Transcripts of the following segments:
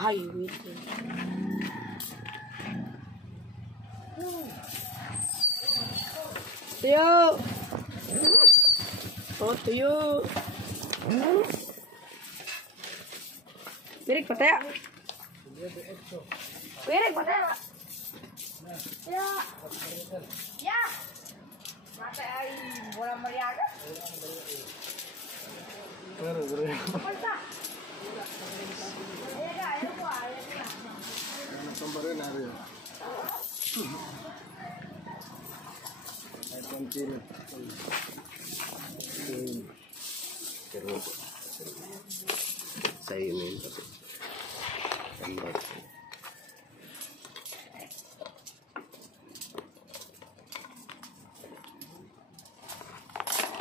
Ay, wait. Tuyo! Oh, tuyo! Pirik, pataya! Pirik, pataya! Ya! Ya! Mata ay walang mariaga? Pero. Kapalta! Ayaga, ayaga, ayaga. Ano pang baril na rin? Ay, pang-tiro. Pero sa'yo na yun kasi.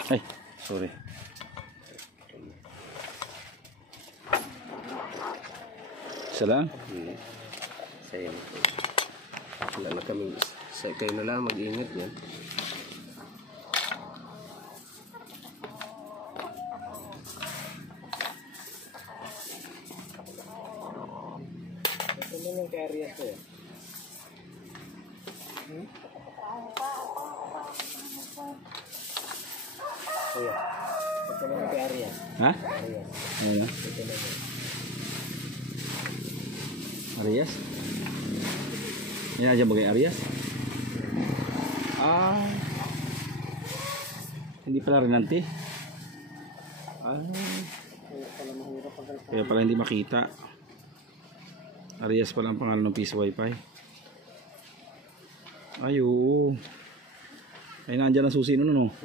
Ay, sorry. Isa lang? Sa'yo na. Wala na kami. Kayo na lang mag-ingat yan. Ito mo yung carrier ko yan. Kuya, ito mo yung carrier. Ha? Carrier. Ano? Ito na yun. Arias? Yan aja bagay Arias? Ah. Hindi pala rin nanti. Ah. Kaya pala hindi makita. Arias pala ang pangalan ng piece wifi. Ay, oo. Ay, nandiyan ang susi nun, no?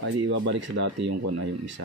Ay, di ibabalik sa dati yung kwan ay yung isa.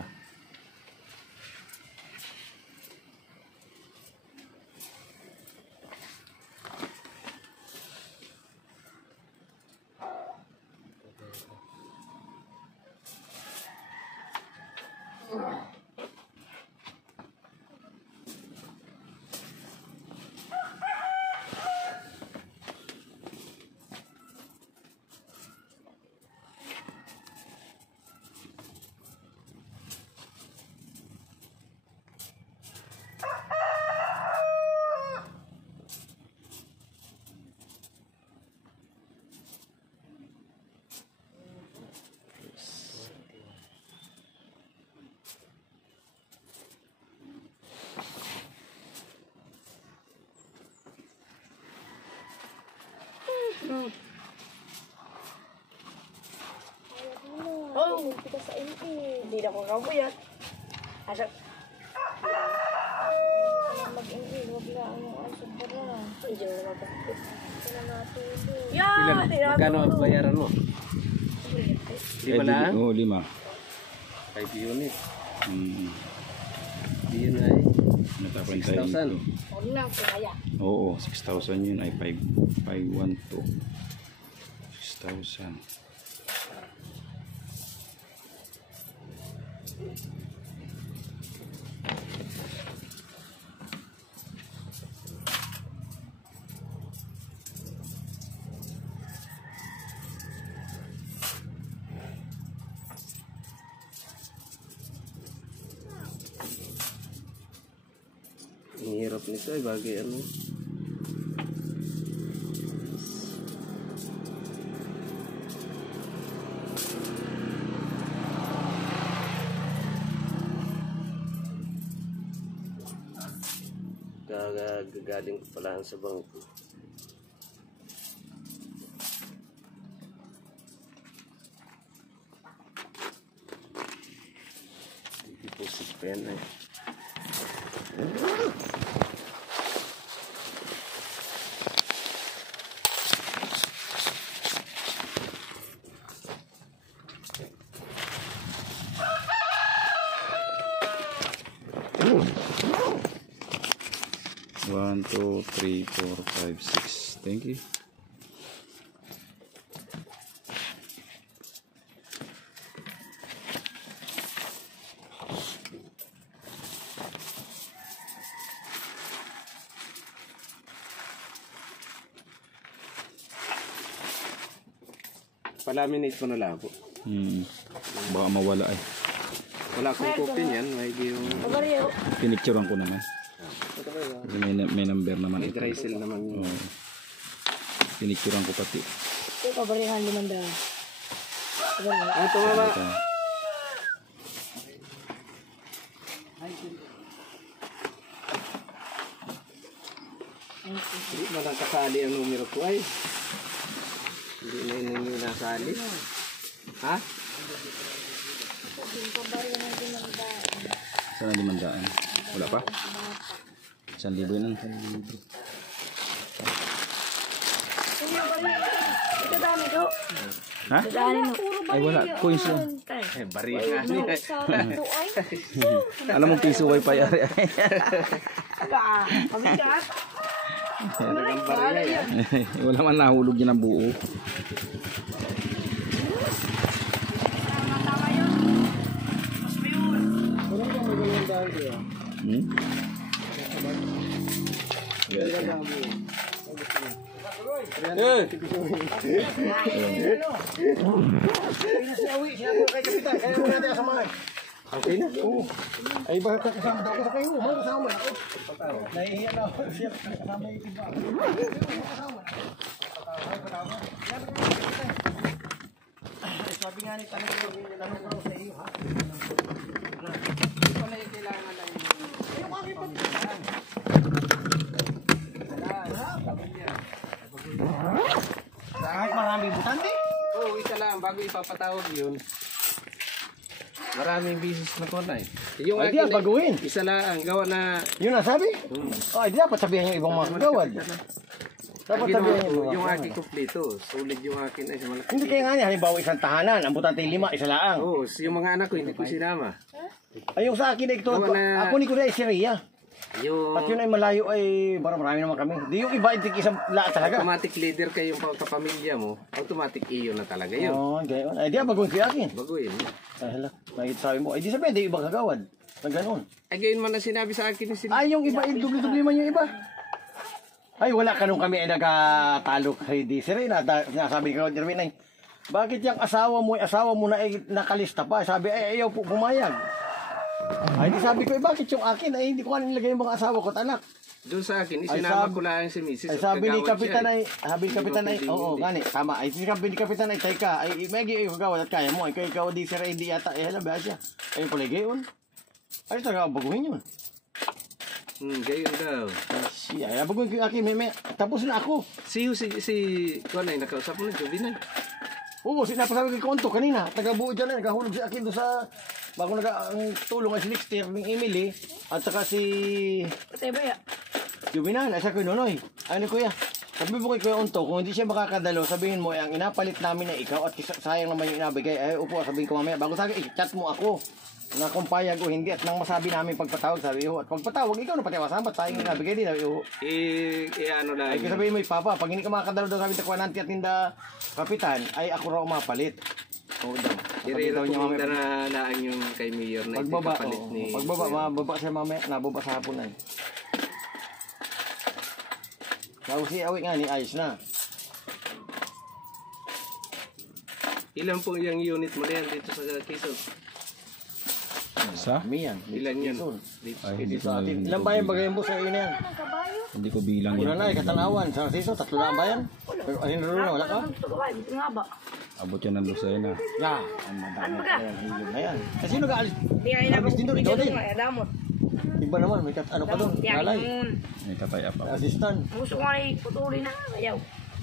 Oh, kita sa ini. Hindi na ko kabuyat. Asa? Mag-ini, wag na ang sobra. Hindi na mapapit. Hindi na matulog. Yeah! Magkano ang bayaran mo? Lima na? Oo, 5. 5 unit. Di yun ay natapon 6,000. Huwag na, kaya. Oo, 6,000 yun ay 512. 6,000. Ang hirap nito ay bagay ano. Gagaling ko pala sa bangko. Deposit pa yan eh. One, 2, 3, 4, 5, 6. Thank you. Palaminate ko na lang po. Baka mawala ay. Wala akong copy niyan. May yung... Pinicturean ko naman. Ito Kasi may number naman May ito. dry cell naman yun. Oo. Pinicturean ko pati. Ito, pabaringan 500. Ito mama. Ito. Hindi man ang kasali ang numero ko ay. Hindi na yun yung nasali. Ha? Pabaringan 500. Saan na 500? Wala pa? 1,000 yun. Ito dami do. Ha? Dami mo. Ay wala, coins lang. Eh, bari nga niya. Ito ay. Alam mo piso wifi ari. Mabigat. Wala man nahulog yan ang buo. Hmm? Okay na? Oo. Ay, bakit kasama daw ako sa kayo? Mga kasama ako. Nahihiya na ako. Siya kasama yung iba. Sabi nga ni tanong ko sa iyo, ha? Ito pala yung kailangan lang yun. Yung aking pagkakaan. Kahit maraming butante. Oo, isa lang. Bago ipapatawag yun. Maraming bisis na ko na eh. Yung Ay, di akin yan, baguhin. isa lang ang gawa na Yun ang sabi? Ay, di dapat sabihan yung ibang mga kagawad. Dapat ginawa sabihan ko, yung yung mga aking kumpleto. Solid yung akin ay sa malaki. Hindi kaya nga niya, halimbawa isang tahanan, ang butante 5, isa laang. Oo, yung mga anak ko hindi ko sinama. Ay, yung sa akin, ito, Gawa na- ako ni Kuya ay si Rhea. Yung At yun ay malayo ay, marami naman kami. Di yung iba, hindi isang lahat talaga. automatic leader kayo yung kapamilya mo, automatic iyo na talaga yun. Oo, gayon. Ay, di yan, baguhin ko yung akin. Baguhin. Ay, hala, nakita sabi mo. Ay, di sabihin, di ibang kagawad. Na ganoon. Ay, gayon man na sinabi sa akin ni Silvia. Ay, yung iba, dubli-dubli man yung iba. Ay, wala ka nung kami ay nagtatalo kay di si Rhea. Sinasabi ko, Jermaine, ay, bakit yung asawa mo na ay nakalista pa? Sabi, ay, ayaw po pumayag. Ay, di sabi ko, bakit yung akin? Ay, hindi ko nga nilagay yung mga asawa ko at anak. Doon sa akin, Ay, isinama sabi- ko lang si Mrs. Ay, at sabi ni kagawad Kapitan siya, ay, eh. sabi ni Kapitan ay, Hindi, oo, hindi. gani, tama. Ay, sabi ni Kapitan ay, teka, ay, may ikaw kagawad at kaya mo. Ay, ikaw di si Ray, hindi yata, eh, hala, ba siya? Ay, pala gayon. Ay, talaga, baguhin yun. Gayon daw. Ay, siya, ay, baguhin ko yung akin, may, tapos na ako. Si kuwan ay nakausap mo na, Jovinay. Oo, sinapasabi ko konto kanina, taga-buo dyan na, nagahulog si akin doon sa, bago nag-tulong ay si Lixter, ng Emily, at saka si Patay ba ya? Juvenal, ay sa kuya Nonoy. Ay, ni kuya, sabi mo kay Kuya Unto, kung hindi siya makakadalo, sabihin mo, ang inapalit namin na ikaw at sayang naman yung inabigay, ay upo, sabihin ko mamaya, bago sa akin, i-chat mo ako, na kung payag o hindi, at nang masabi namin pagpatawag, sabi ko, at pagpatawag, ikaw na patiwasan, ba't tayong inabigay din, sabi ko, Ano lang. ay sabihin mo, Papa, pag hindi ka makakadalo daw sabi ko, nanti at tinda kapitan, ay ako raw mapalit. Oo daw. Sabi daw niya Pumunta mamaya, na laan yung kay Mayor na pagbaba, ipakapalit ni... pagbaba, mababa siya mamaya, nababa sa hapon na. Tapos si Awi nga ni ayos na. Ilan po yung unit mo na yan dito sa Quezon? Sa? Kami yan. Ilan yan? Quezon. Dito. Ay, hindi Dito ko sa atin. hindi Ilang ko bayan bilang. bagay mo sa iyo na yan? Hindi ko bilang Una yan. na, Katanawan. Sa Siso, 3 na ang bayan. Pero ayun na wala ka? Ito nga ba? Abot yan ng Lucena. Ya. Ang madami. Ano ba ka? Ayan, hilog na yan. Eh, sino ka-alis? Di ay na Alis din doon, ikaw din. Damot. Iba naman, may ano pa doon. Di ay Lalay. nun. May kataya pa. Assistant. Gusto ko ay putuli na. Ayaw.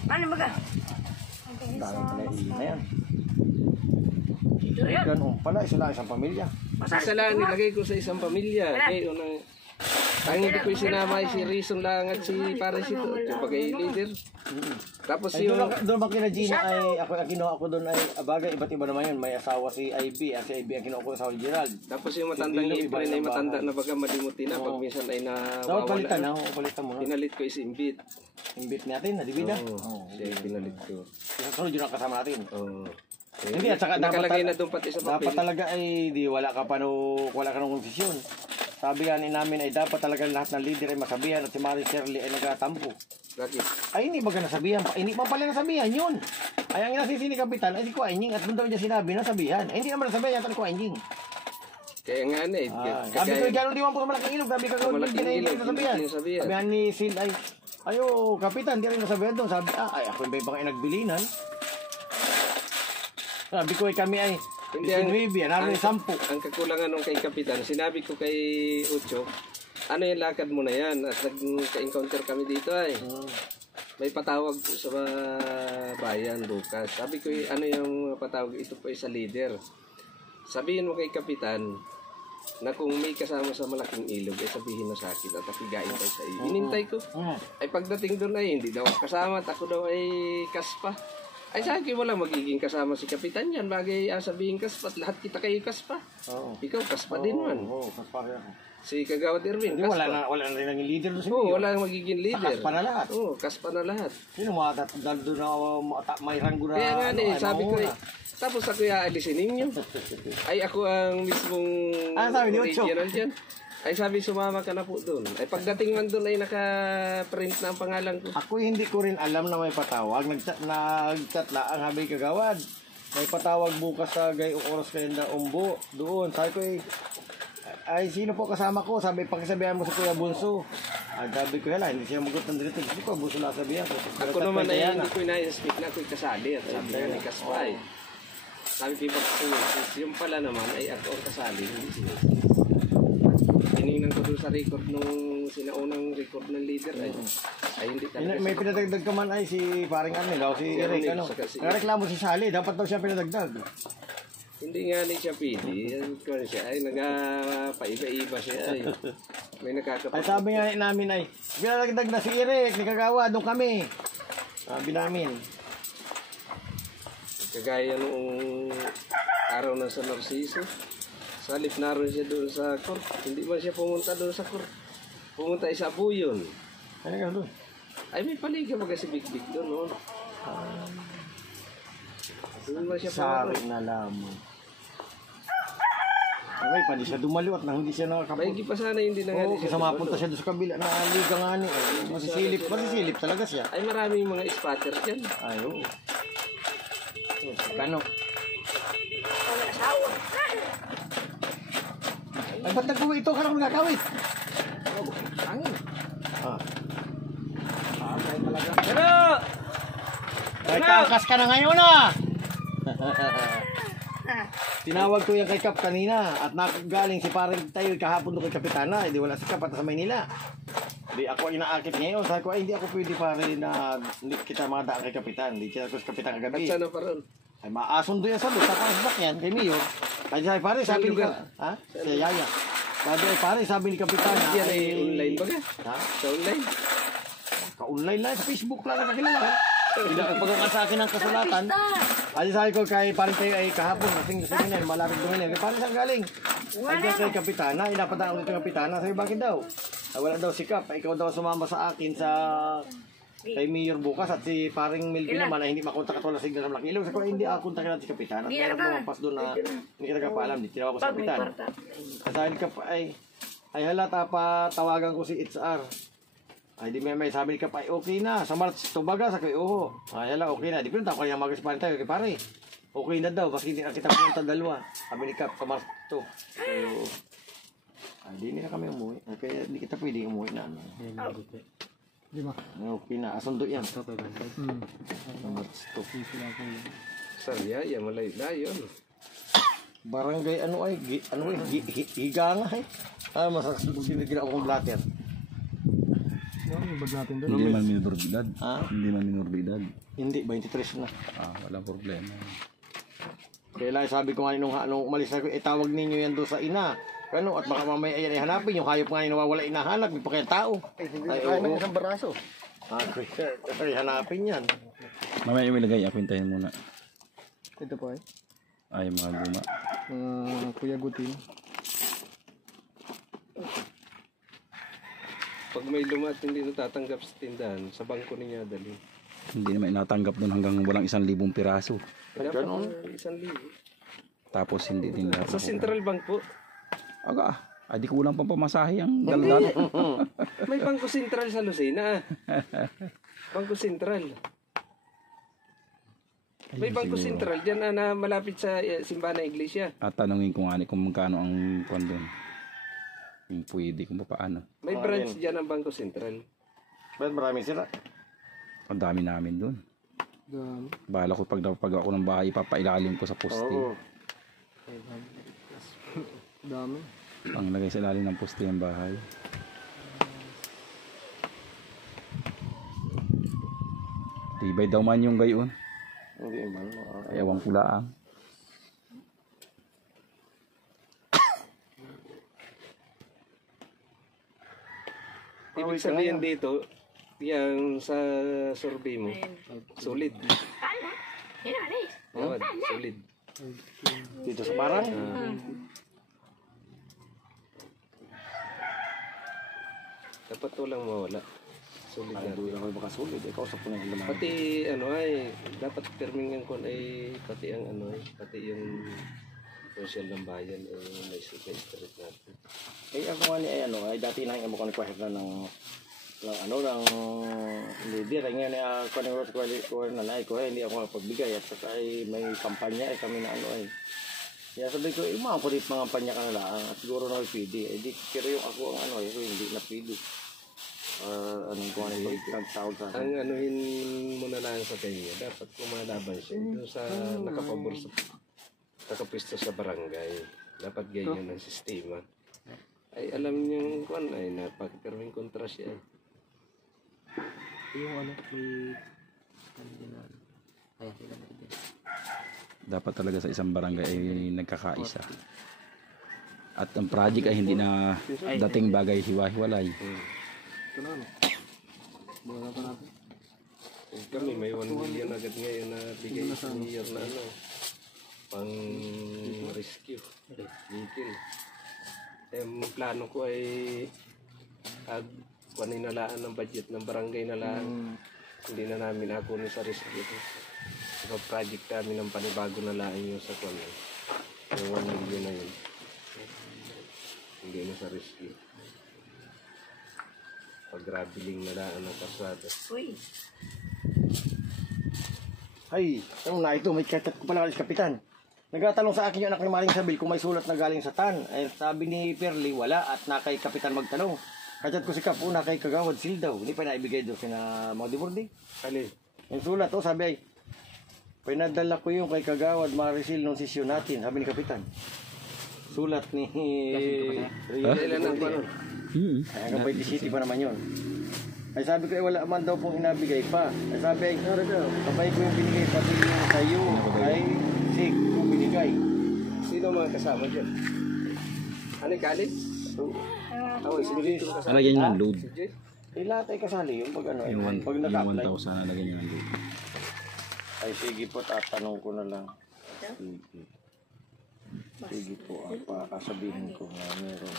Ano ba ka? Dami pala hilog na yan. Ito yun. Ganun pala, isa lang isang pamilya. Isa lang nilagay ko sa isang pamilya. Ngayon na... Tangin ko yung sinama si Rison lang at si Parisito. Yung bagay leader. Tapos Ay, yung... doon ba kina Gina ay, ako ang kinuha ko doon ay, abagay, iba't iba naman yun. May asawa si IB, si IB ang kinuha ko sa Gerald. Tapos yung matandang Yung April ay iba-ibang matanda bahay. na baga malimutin na pag minsan ay Dapat palitan nawawala. na, palitan mo na. Pinalit ko isimbit. Imbit natin, nadibida. Oo. Siya yung pinalit ko. Kasunod yun ang kasama natin. Oo. Hindi, at saka dapat, Nakalagay na doon pati sa dapat papel. talaga ay di wala ka pa wala ka ng konfisyon. Sabi nga namin ay dapat talaga lahat ng leader ay masabihan at si Marie Shirley ay nagatampo. Bakit? Ay hindi ba ka nasabihan pa? Hindi pa pala nasabihan yun. Ay ang inasisi ni Kapitan ay si Kuya Inying at doon daw niya sinabi nasabihan. Ay hindi naman nasabihan yata ni Kuya Inying. Kaya nga na eh. Sabi ko, gano'n di man po sa malaking ilog. Sabi ko, Malaking hindi ilog, nasabihan. hindi nasabihan. Sabihan ni Sil ay, ayo, kapitan, di rin nasabihan doon. Sabi, ay, ako yung baka nagbilinan. Sabi ko, kami ay, Hindi, 19, ano yung 10. Ang kakulangan nung kay Kapitan, sinabi ko kay Ucho, ano yung lakad mo na yan? At nagka-encounter kami dito ay. May patawag po sa bayan bukas. Sabi ko, ano yung patawag? Ito po ay sa leader. Sabihin mo kay Kapitan na kung may kasama sa malaking ilog, ay sabihin mo sa akin at akigain tayo sa iyo. Inintay ko. Ay pagdating doon ay hindi daw ako kasama at ako daw ay kaspa. Ay sa akin wala magiging kasama si Kapitan yan. Bagay sabihin kaspa at lahat kita kayo kaspa. Ikaw kaspa din man. Oo, kaspa rin ako. Si Kagawad Erwin, Hindi, kaspa. wala na rin ang leader doon sa Oo, iyo. wala nang magiging leader. Kaspa na lahat. Oo, kaspa na lahat. Sino mga doon na may ranggo na, Kaya nga ay, sabi ko manguna. tapos ako aalisin ninyo. Ay ako ang mismong Ano sabi ni Ucho? original dyan. Ay sabi sumama ka na po doon. Ay pagdating man doon ay naka-print na ang pangalan ko. Ako hindi ko rin alam na may patawag. Nag-chat lang ang Habay Kagawad. May patawag bukas sa gayong oras kayo na umbo. Doon. Sabi ko ay sino po kasama ko? Sabi, pakisabihan mo sa Kuya Bunso. Ay sabi ko, hala, hindi siya magot ng direkting. Hindi ko, Bunso lang sabihan ko. Ako naman ay hindi ko na-skip na ako'y kasali. At sabi nga ni Kaspay. Sabi ko yung pala naman ay ako ang kasali. Hindi siya. Tinignan ko doon sa record nung sinaunang record ng leader ay hindi talaga. May pinadagdag ka man ay si Paring Arnel o si Eric. Ano? Nagreklamo si Sally. Dapat daw siya pinadagdag. Hindi nga ni siya pili. Ano siya ay nagpaiba-iba siya ay. May Ay nakakapag. sabi nga namin ay, pinadagdag na si Eric. Ni Kagawad. Doon kami. Sabi namin. Kagaya noong araw na sa Narciso. Sa halip naroon siya doon sa court. Hindi man siya pumunta doon sa court. Pumunta sa Abuyon. Ano ka doon? Ay may paliga mga si Big Big doon noon. Doon man siya Sari pumunta. na lamang. Okay, pwede siya dumaliwat na hindi siya nakakapunta. Maigi pa sana hindi na nga Oo, di kasi mapunta siya doon sa kabila na liga nga ni. Masisilip talaga siya. Ay maraming mga spotter dyan. Ay, oo. Kano? Ay, ba't nagkuwi ito? Kano magkakawit? Angin. Kaya talaga. Pero! Ay, kaangkas ka na ngayon ah! Tinawag ko yan kay Kap kanina at nakagaling si parang tayo kahapon doon kay Kapitana. Hindi wala si Kap at sa Maynila. Di ako inaakit ngayon. Sabi ko, ay hindi ako pwede pare na hindi kita makadaan kay Kapitan. Hindi kita ko sa Kapitan At kagabi. sana pa ron. Ay maasundo yan sa doon. Sa kasbak yan kay Mayor. Ay sabi pare, sabi ni lugar? ha? Sa Yaya. Sabi ay pare, sabi ni Kapitana. Yan ay online ba ka? Ha? Sa online? Ka-online lang. Sa Facebook lang nakakilala. Pagkakas sa akin ng kasulatan. Ay sabi ko kay parang tayo ay kahapon. Kasing na malapit doon yan. Parang saan galing? Ay dyan kay Kapitana. Inapadaan ko kay Kapitana. Sabi bakit daw? Ay, wala daw si Kap. Ay, ikaw daw sumama sa akin sa kay Mayor bukas at si paring Melvin naman ay hindi makontak at wala signal sa Malaking Ilog. Sabi ko, ay, hindi ako kontakin natin si Kapitan. At meron lumampas doon na hindi ka nagpapaalam. Di tinawag ko sa Kapitan. At dahil Kap ay halata pa tawagan ko si HR. Ay di may sabi ni Kap ay okay na. Sa March tubaga sa kay oo. Ay hala okay na. Di pinunta ko yung magas pa tayo kay pare. Okay na daw. Basta hindi na kita pumunta dalawa. Sabi ni Kap sa March 2. So, ay di na kami umuwi. Ay, kaya hindi kita pwede umuwi na. Ano. Di ba? Okay na. Asundo yan. Sa March 2. Sarya, malayo-layo. Barangay higa nga eh. Ah, masakit ginawa kong blatter. Hindi man minor de edad. Ha? Hindi man minor de edad. Hindi, 23 na. Walang problema. Kaya lang sabi ko nga nung umalis ako, tawag ninyo yan doon sa ina. Ano, at baka mamaya yan ay hanapin. Yung hayop nga nawawala inahanap, may pa kaya tao. Ay, oo. Isang baraso. Ay, hanapin yan. Mamaya yung ilagay, akwintahin muna. Ito po ay. Ay, mga luma. Kuya Gutin. Pag may luma at hindi natatanggap sa tindahan, sa bangko niya dali. Hindi naman inatanggap doon hanggang walang 1,000 piraso. Ganun? 1,000. Tapos hindi din lahat. Sa Central Bank po. Di kulang pang pamasahe ang daldal. May Bangko Sentral sa Lucena. Bangko Sentral. May Bangko Sentral dyan na malapit sa simbahan ng iglesia. At tanungin ko nga ni kung magkano ang kwan doon. Yung pwede kung paano. May branch dyan ang Bangko Sentral. Ba't maraming sila? Ang dami namin doon. Dami. Bahala ko pag ako ng bahay, ipapailalim ko sa poste. Oo. Dami. Ang lagay sa ilalim ng poste ng bahay. Tibay daw man yung gayon. Hindi man. Ewan ko lang. Ibig sabihin dito, yung sa survey mo, solid. Oo, solid. Dito sa barang? Dapat walang mawala. Solid Ay, na. doon ako makasulit. Ikaw sa punong laman. Pati ano ay dapat terming ng kon ay pati ang ano ay pati yung social ng bayan ay may sugat street natin. Eh, ako nga ni ay ano, ay dati na yung mukha ni Kwahit na ng ano, ng leader. Ay ngayon, ako ni Ross Kwahit na ko, hindi ako pagbigay. At saka ay may kampanya, ay kami na ano ay. Kaya sabi ko, mga pulit mga kampanya ka na lang. At siguro na may pwede. Eh, di, pero yung ako ang ano, eh, so hindi na pwede. Anong kung ano yung tawag sa akin. Ang anuhin mo na lang sa kanya, dapat kumalaban siya doon sa nakapabor sa nakapwesto sa barangay. Dapat ganyan ang sistema. Ay alam niyo kung ay napagperming kontra siya. Yung ano, Dapat talaga sa isang barangay ay nagkakaisa. At ang project ay hindi na dating bagay hiwa-hiwalay. ito na ano. Bawa pa natin. Kami may 1 million agad ngayon na bigay sa year na ano pang rescue vehicle. Ang plano ko ay kunin na laan ng budget ng barangay na laan. Hindi na namin akunin sa rescue. Sa project kami ng panibago na laan yung sa kwan. Yung 1 million na yun. Hindi na sa rescue. Pag-graveling na laan ng kasada. Ay, ano na ito, may katat ko pala kalis kapitan. Nagtatanong sa akin yung anak ni Maring Sabil kung may sulat na galing sa TAN. Eh, sabi ni Perli, wala at na kay kapitan magtanong. Kachat ko si Kap, na kay Kagawad Sil daw. Hindi pa naibigay daw sina mga dibordi. Ali, Yung sulat, oh, sabi ay, pinadala ko yung kay Kagawad Marisil nung sisyon natin, sabi ni kapitan. Sulat ni kailan ang paano? Ay, hanggang 20 city pa naman yun. Ay sabi ko, wala man daw pong inabigay pa. Ay sabi, sabay ko yung binigay pati yung sa'yo. Ay, sig, kung binigay. Sino mga kasama dyan? Ano yung kalit? Oo, si Jay. Nalagyan nyo ng load. Si Jay? Eh, lahat ay kasali yung pag ano. Yung Pag 1,000 naka-apply. nalagyan nyo ng load. Ay, sige po, tatanong ko na lang. Sige. Sige po, sabihin ko na meron.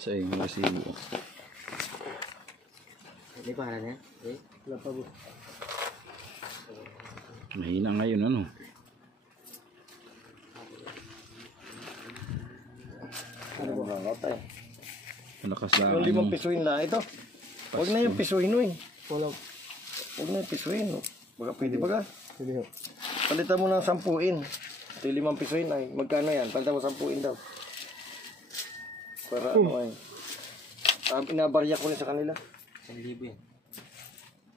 Sa yung resibo. Hindi pa niya? Wala pa po. Mahina ngayon ano. Ano ba kakatay? Malakas lang. Yung 5 pisuin na ito. Huwag na yung pisuin mo eh. Wala. Huwag na yung pisuin. Baga pwede baga. Sige ho. Palitan mo ng 10. Ito yung 5 pisuin ay. Magkano yan? Palitan mo 10 daw. Para ano ay. Inabarya ko rin sa kanila. 1,000 yan.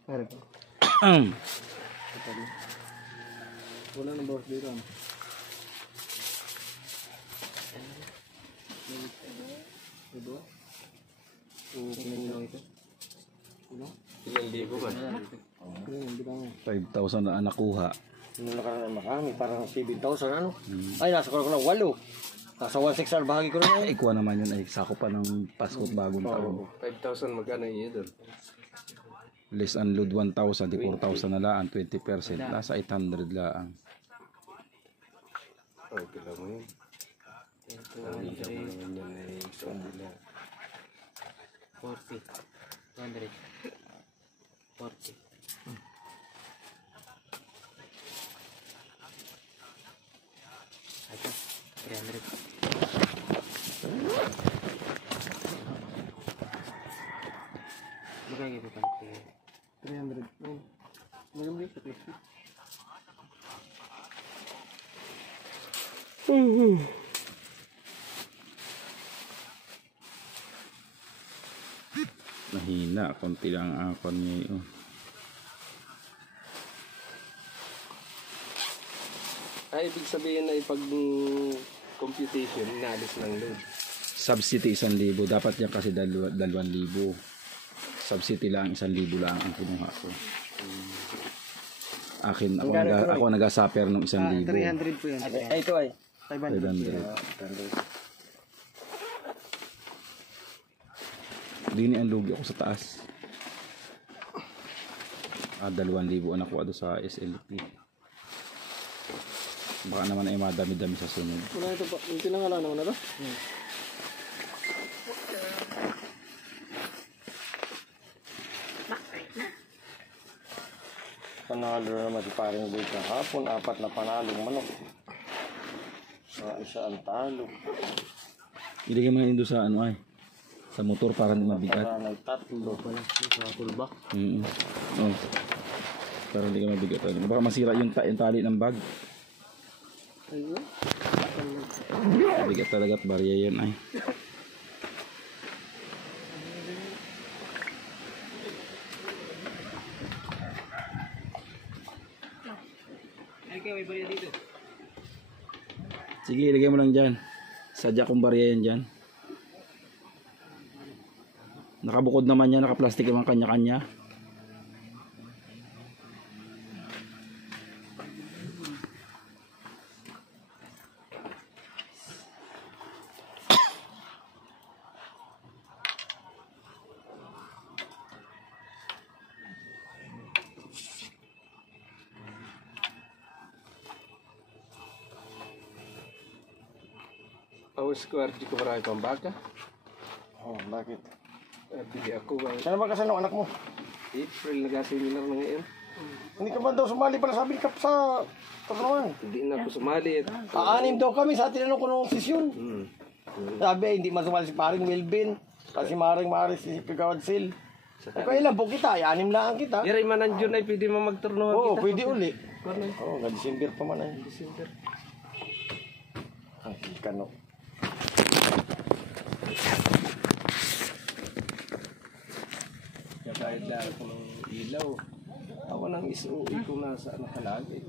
Meron po. Wala nang bawas dito. Ano? Diba? Kukunin lang ito. Ilang libo ba? Hindi lang. 5,000 na nakuha. Nung nakaraan marami. Parang 7,000 ano. Ay, nasa ko na 8. Nasa 1,600 bahagi ko rin. Ay, kuha naman yun ay sako pa ng Pasko at bagong taon. 5,000 magkano yun doon? Less unload 1,000, di 4,000 na laan, 20%. Nasa 800 laang. Oh, kila mo yun. Ang isa mo naman yan ay sa nila. 40. 200. 40. Magkano ito pante? 300. Maganda sa clip. Mahina, konti lang ang akon niya yun. Ay, ibig sabihin na pag computation, inaalis ng load. Subsidy 1,000. Dapat yan kasi 2,000. Subsidy lang 1,000 lang ang kinuha ko. Akin, ako nag-suffer ng 1,000. 300 po yan. Ay, ito ay. 500. Dini ang lugi ako sa taas. 2,000 ang nakuha doon sa SLP. Baka naman ay madami-dami sa sunod. Wala ito po. Yung tinangalan naman na to. Panalo naman si paring Boy kahapon. 4 na panalong manok. Sa isa ang talo. Ilagay mo yun doon sa ano ay. Sa motor para hindi mabigat. Para ng 3 pala. Sa pullback. Oh. Para hindi ka mabigat. Baka masira yung tali ng bag. Ayun. Mabigat talaga at barya yan ay. Sige, ilagay mo lang dyan. Sadya kong barya yan dyan. Nakabukod naman yan, nakaplastik naman kanya-kanya. Awas ko, RG ko marami pang baka. Oh, bakit? Bili ako ba? Saan ba kasal ng anak mo? April, nag-seminar na ngayon. Hindi ka ba daw sumali pala sabi ka sa Tornawan? Hindi na ako sumali. Aanim daw kami sa tinanong ko nung sesyon. Hmm. Sabi ay hindi masumali si paring Wilbin. Kasi maring Maris si Pigawad Sil. Ay kaya ilan po kita, aanim lang kita. Yari man nandiyon ay pwede mo magturnuhan Oo, kita. pwede uli. Ano? Oo, December pa man ay. December. Ang kano. Kaya kahit lang ako ng ilaw. Ako ng SOE ko nasa nakalagay.